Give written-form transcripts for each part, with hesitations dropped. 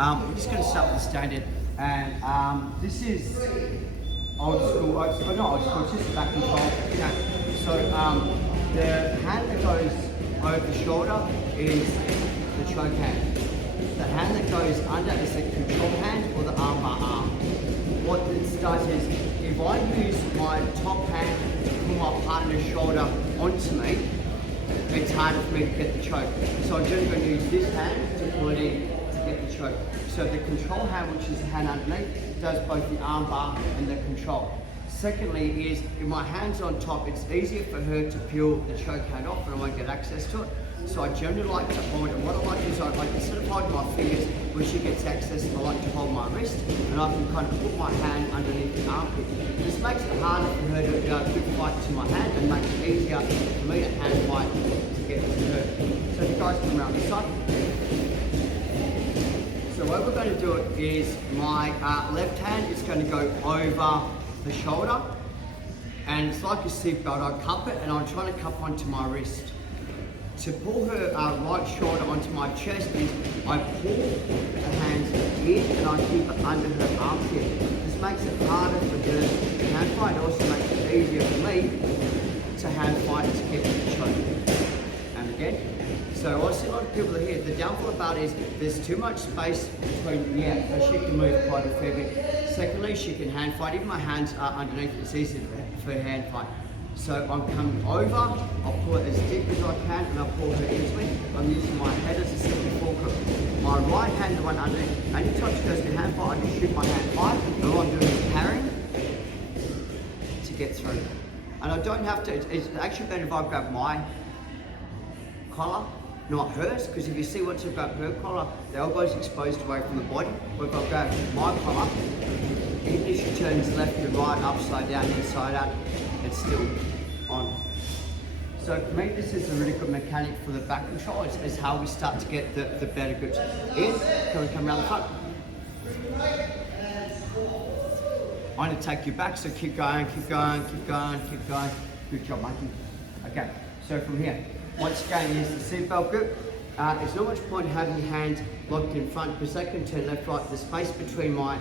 we're just going to start with the standard, and this is old school, not old school, it's just a back control. Okay. So the hand that goes over the shoulder is the choke hand. The hand that goes under is the control hand or the arm bar arm. What this does is, if I use my top hand to pull my partner's shoulder onto me, it's harder for me to get the choke. So I'm just going to use this hand to pull it in to get the choke. So the control hand, which is the hand underneath, does both the arm bar and the control. Secondly is, if my hand's on top, it's easier for her to peel the choke hand off and I won't get access to it. So I generally like to hold it. What I like is, I like, instead of holding my fingers where she gets access, I like to hold my wrist and I can kind of put my hand underneath the armpit. This makes it harder for her to quick fight to my hand and makes it easier for me to hand fight to get to her. So if you guys come around this side. So what we're going to do is, my left hand is going to go over the shoulder, and it's like a seatbelt. I cup it and I'm trying to cup onto my wrist. To pull her right shoulder onto my chest is, I pull the hands in and I keep it under her armpit. This makes it harder for her to hand fight. It also makes it easier for me to hand fight to get the choke. And again. So I see a lot of people here, the downfall about it is there's too much space between, so she can move quite a fair bit. Secondly, she can hand fight. Even my hands are underneath, it's easy for her hand fight. So I'm coming over, I'll pull it as deep as I can and I'll pull her into me. I'm using my head as a second fulcrum. My right hand, the one underneath, anytime she goes to hand fight, I just shoot my hand high, and all I'm doing is parrying to get through. And I don't have to, it's actually better if I grab my collar, not hers, because if you see once I've got her collar, the elbow's exposed away from the body. But if I grab my collar, even if she turns left to right, upside down, inside out, it's still on. So for me, this is a really good mechanic for the back control. It's how we start to get the better grips in. Can we come around the front? I'm going to take you back, so keep going, keep going, keep going, keep going. Good job, Mikey. Okay, so from here, once again, here's the seatbelt grip. It's not much point having your hands locked in front because they can turn left, right. The space between my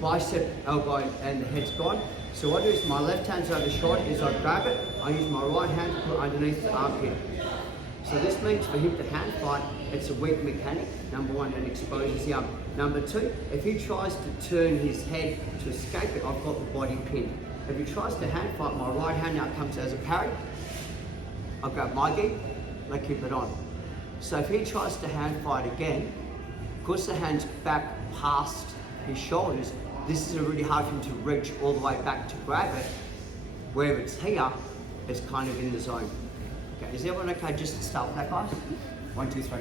bicep, elbow, and the head's gone. So what I do is, my left hand's over the shoulder, is I grab it, I use my right hand to put underneath the armpit. So this means for him to hand fight, it's a weak mechanic, number one, and exposes the arm. Number two, if he tries to turn his head to escape it, I've got the body pinned. If he tries to hand fight, my right hand now comes as a parry. I'll grab my gi and I keep it on. So if he tries to hand fight again, because the hand's back past his shoulders, this is really hard for him to reach all the way back to grab it. Where it's here, it's kind of in the zone. Okay, is everyone okay just to start with that, guys? 1, 2, 3.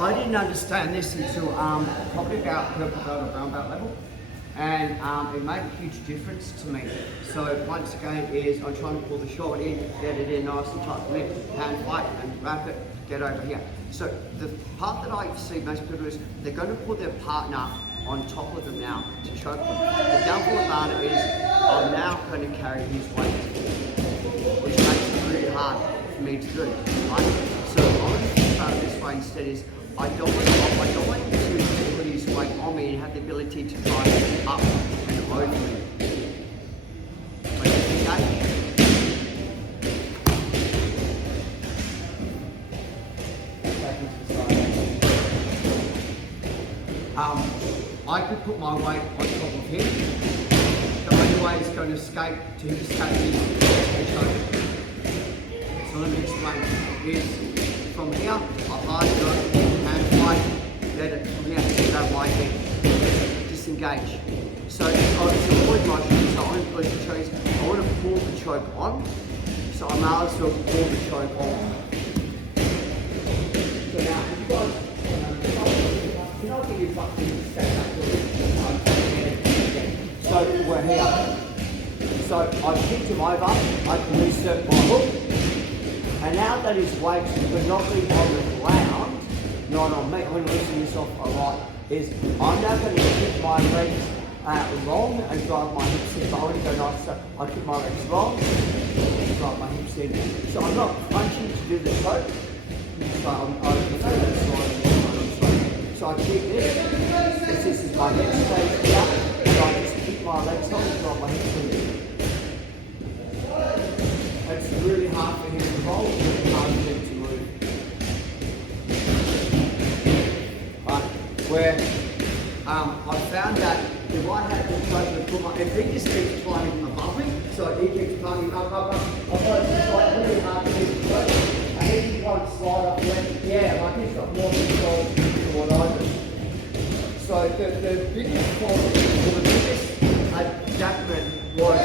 I didn't understand this until probably about purple belt or brown belt level. And it made a huge difference to me. So once again is, I'm trying to pull the shoulder in, get it in nice and tight for me, hand fight and wrap it, get over here. So the part that I see most people is, they're going to put their partner on top of them now to choke them. The downfall about it is, I'm now going to carry his weight, which makes it really hard for me to do, right? So I'm going to think about it this way instead is, I don't want him to put his weight on me and have the ability to drive up and over me. I could put my weight on top of him. The only way he's going to escape is to choke. So let me explain. Is from here, I hide it, hand fight, let it from here, see that white head, disengage. So to avoid my shoes, so I'm going to choose, I want to pull the choke on, so I'm able to pull the choke on. So now, if you guys, so we're here. So I kicked him over, I can insert my hook, and now that his weight's predominantly on the ground, not on me, I'm going to loosen this off a lot, is I'm now going to keep my legs long and drive my hips in. But I want to go nice, so I keep my legs long, drive my hips in. So I'm not punching to do the choke. So so I keep this. This is my head stays here, and I just keep my legs on and drop my hips in. It's really hard for him to hold, really hard for him to move. Where I found that if I had to try to put my, if he just keeps climbing above me, so he keeps climbing up, I find it's like really hard to keep it close. And he can kind of slide up there. Yeah, like he's got more control than what I do. So the biggest problem, or the biggest adaptation was,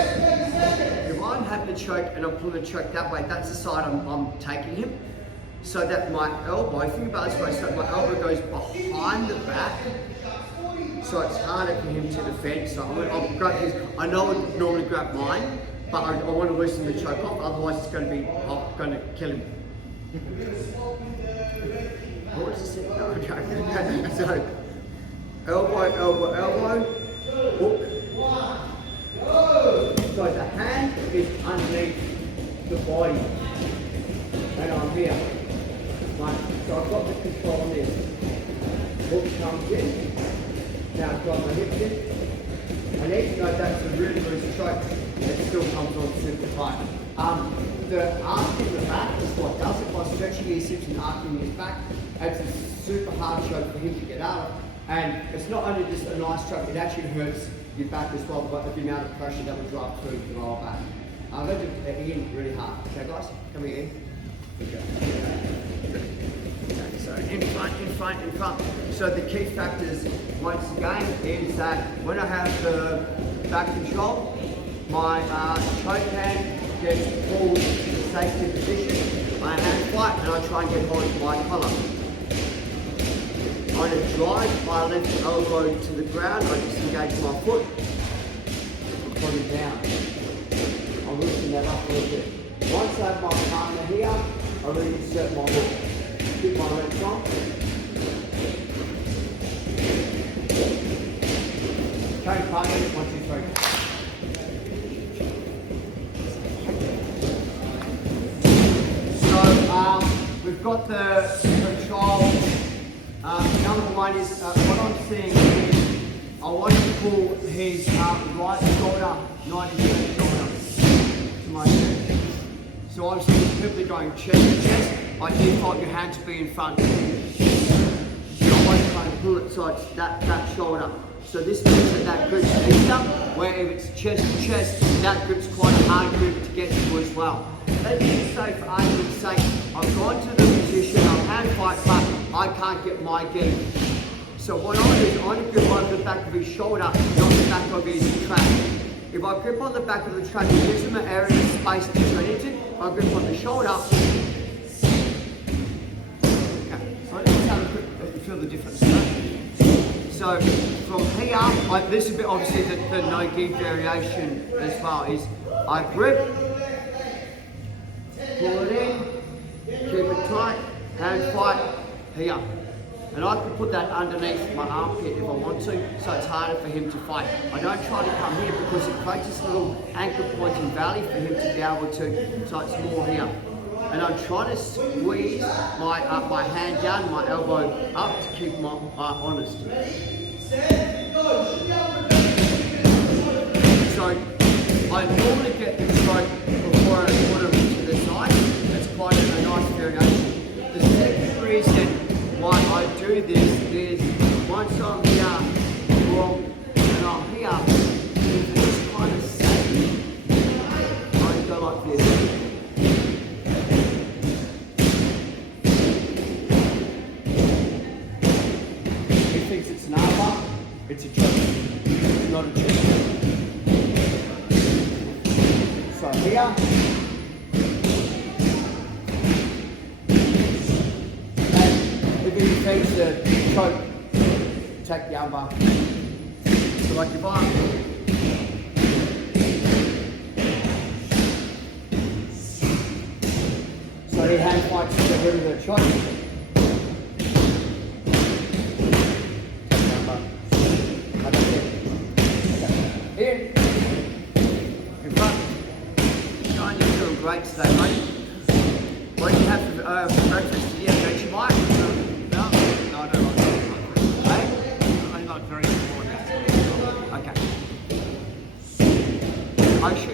if I'm having a choke and I'm pulling a choke that way, that's the side I'm taking him. So that my elbow, think about it this way, so my elbow goes behind the back, so it's harder for him to defend. So I'll grab his, I know I would normally grab mine, but I want to loosen the choke off, otherwise it's going to be, I'm going to kill him. What does it say? No, okay. So, elbow, hook. So the hand is underneath the body, and I'm here. Right. So I've got the control on this. Hook comes in. Now I've got my hips in. And even though that's a really loose stroke, it still comes on super tight. The arc in the back is what does it by stretching his hips and arcing his back. It's a super hard stroke for him to get out of. And it's not only just a nice stroke, it actually hurts your back as well, but the amount of pressure that will drive through the lower back. I'm going to do it again really hard. Okay guys, come here in. Okay, so in front. So the key factors, once again, is that when I have the back control, my choke hand gets pulled to the safety position, my hand flight, and I try and get hold of my collar. I'm going to drive my left elbow to the ground, I disengage my foot, and put it down. I'll loosen that up a little bit. Once I have my partner here, I reinsert my hook. Keep my legs on. Okay, partner, 1, 2, 3. So, we've got the control. Number one is, what I'm seeing is, I want to pull his right shoulder, 90 shoulder, to my chest. So obviously he's typically going chest to chest. By default, your hand to be in front. So I want to try and pull it so it's that shoulder. So this means that grips easier, where if it's chest to chest, that grip's quite a hard grip to get to as well. Let's just say, for argument's sake, I've gone to the position, I'm hand fight, but I can't get my gi. So what I do is I grip over the back of his shoulder, not the back of his track. If I grip on the back of the track, it gives him an area of space to turn into. If I grip on the shoulder, okay. So let's have a quick, feel the difference. So from here, this is a bit obviously the no-gi variation as well, is I grip, pull it in, keep it tight, hand fight, here. And I can put that underneath my armpit if I want to, so it's harder for him to fight. I don't try to come here because it creates this little anchor point in valley for him to be able to, so it's more here. And I'm trying to squeeze my hand down, my elbow up to keep my honest. So I normally get the stroke before I put him to the side. That's quite a nice variation. The second reason why I do this is once I'm here, well, and I'm here, it's kind of safe. I go like this. He thinks it's an armbar, it's a choke. It's not a choke. So here. Takes the choke, take the armbar. So like if I so he hand fights to get rid of the choke. In front. You're doing great today, mate. What do you have for breakfast? Yeah,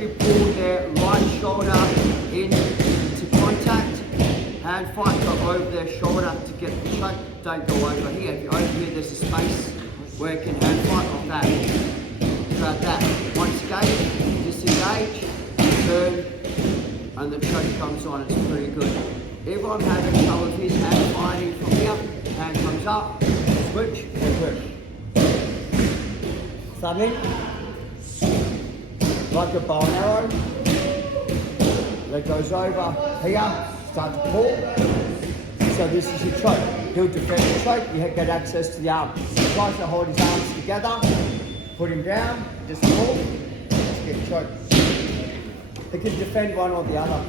really pull their right shoulder into contact. Hand fight, go over their shoulder to get the choke. Don't go over here. If you're over here, there's a space where you can hand fight like that. Grab that. Once again, disengage, turn, and the choke comes on. It's pretty good. If I'm having trouble with his hand fighting from here, hand comes up, switch, and push. Something like a bow and arrow. That goes over here, start to pull. So this is your choke. He'll defend the choke, you get access to the arm. He tries to hold his arms together, put him down, just pull, just get choked. He can defend one or the other.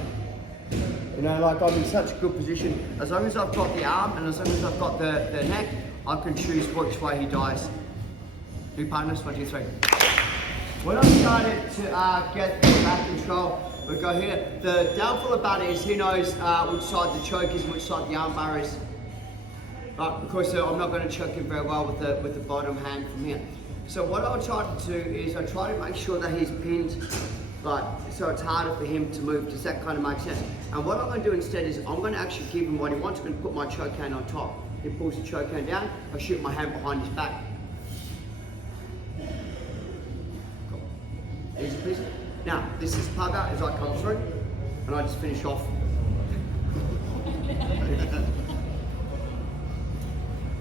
You know, like I'm in such a good position. As long as I've got the arm and as long as I've got the neck, I can choose which way he dies. New partners, 1, 2, 3. When I started to get the back control, we go here. The downfall about it is he knows which side the choke is and which side the arm bar is. Of course, I'm not going to choke him very well with the bottom hand from here. So what I'll try to do is I try to make sure that he's pinned, like, so it's harder for him to move. Does that kind of make sense? And what I'm going to do instead is I'm going to actually give him what he wants. I'm going to put my choke hand on top. He pulls the choke hand down, I shoot my hand behind his back. Easy peasy. Now, this is pugger as I come through, and I just finish off.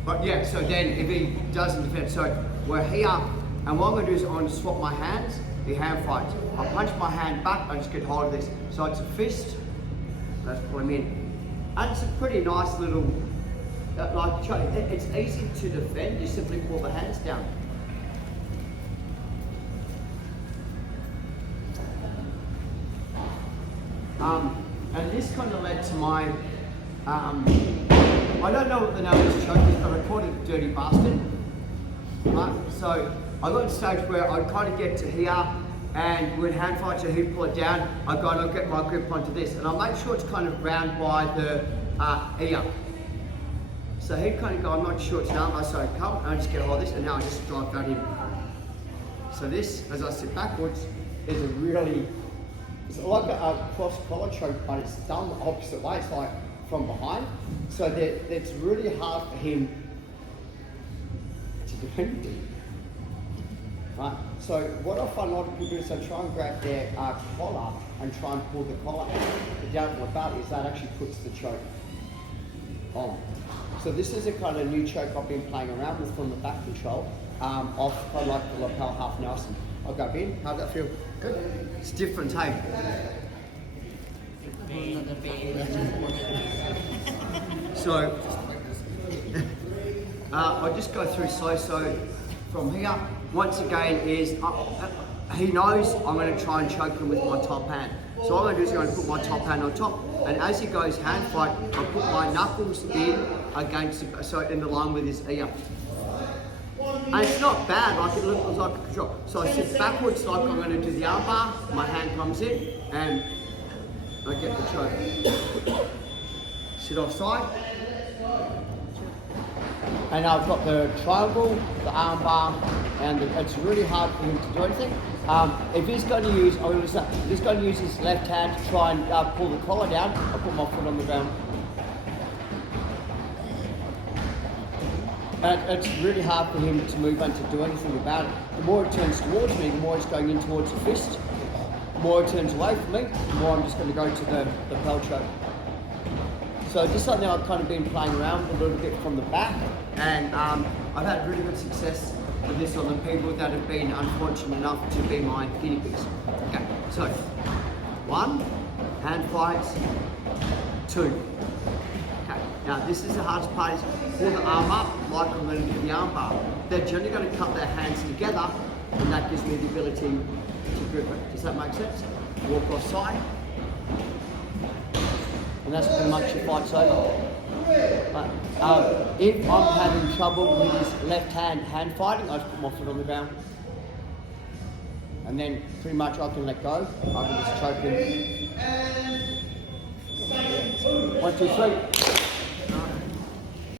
But yeah, so then if he doesn't defend, so we're here, and what I'm going to do is I'm going to swap my hands, the hand fights. I punch my hand back, I just get hold of this. So it's a fist, let's pull him in. And it's a pretty nice little, it's easy to defend, you simply pull the hands down. And this kind of led to my, I don't know what the name of this choke is, but I called it a dirty bastard. Right? So I got to a stage where I'd kind of get to here and we'd hand fight, so he'd pull it down, I'd go and I'd get my grip onto this, and I'll make sure it's kind of round by the ear. So he'd kind of go, I'm not sure it's an arm, so I'd come and I just get hold of this, and now I just drive that in. So this, as I sit backwards, is a really, it's like a cross collar choke, but it's done the opposite way. It's like from behind. So that it's really hard for him to do anything. Right? So what I find a lot of people do is they try and grab their collar and try and pull the collar out. The downfall about it is that actually puts the choke on. So this is a kind of new choke I've been playing around with from the back control, off kind of like the lapel half Nelson. I'll go in. How'd that feel? Good. It's different, hey? So, I just go through so from here. Once again is, he knows I'm going to try and choke him with my top hand. So what I'm going to do is I'm going to put my top hand on top, and as he goes hand fight, I put my knuckles in against, so in the line with his ear. And it's not bad, like it looks like a control. So I sit backwards like I'm going to do the arm bar, my hand comes in, and I get the choke. Sit offside. And I've got the triangle, the arm bar, and it's really hard for him to do anything. If he's going to use, he's going to use his left hand to try and pull the collar down, I'll put my foot on the ground. And it's really hard for him to move and to do anything about it. The more it turns towards me, the more it's going in towards the fist. The more it turns away from me, the more I'm just going to go to the lapel choke. So this is something I've kind of been playing around with a little bit from the back, and I've had really good success with this on the people that have been unfortunate enough to be my guinea pigs. Okay, so 1, hand fights, 2. Now this is the hardest part, is pull the arm up like I'm going to do the arm bar. They're generally going to cut their hands together, and that gives me the ability to grip it. Does that make sense? Walk offside, and that's pretty much your fight's over. If I'm having trouble with this left hand fighting, I just put my foot on the ground. And then pretty much I can let go. I can just choke him. 1, 2, 3.